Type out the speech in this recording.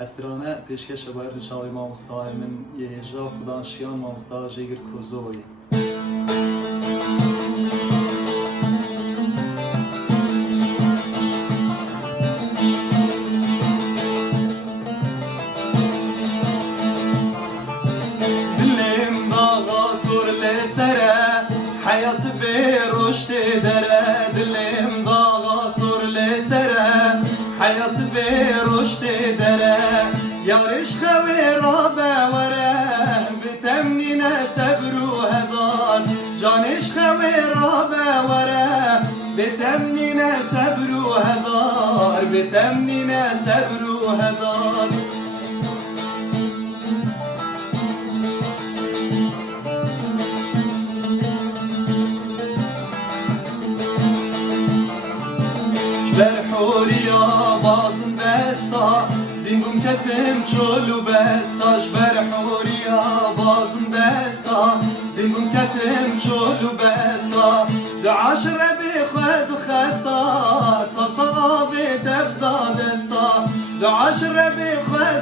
Estirane peşkeşe bayır düşalı imam ustahimin yeheca kudan şiyan imam ustaha jegir kuzoy. Dilim dağa sur le sere, hayası bir roşte dere. Dilim dağa sur le sere, hayası roşte dere. Yarış xevi rabe vere Bitemnine sebru hedar. Caniş xevi rabe vere Bitemnine sebru hedar. Bitemnine sebru hedar. Ber huriya bazın desta Dingum ketim çolu besta Ber huriya bazın desta. Dingum ketim çolu besta Duaşre bi xwed xesta Tasa abi tebda desta. Duaşre bi xwed xesta